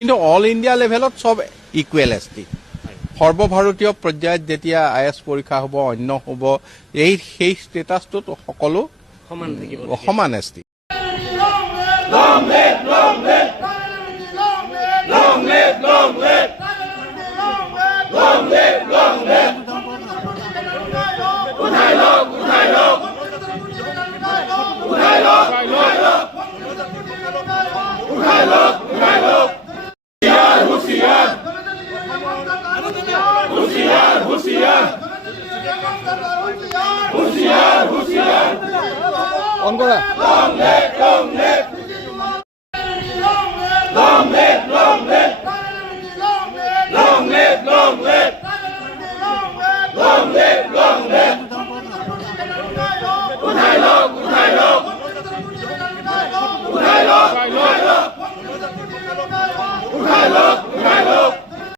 কিন্তু all India লেভেলত সব ইকুৱেল এছটি সৰ্বভাৰতীয় পৰ্যায়ত যেতিয়া IAS পৰীক্ষা হ'ব অন্য হ'ব সেই ষ্টেটাছটোত সকলো সমান এছটি Long live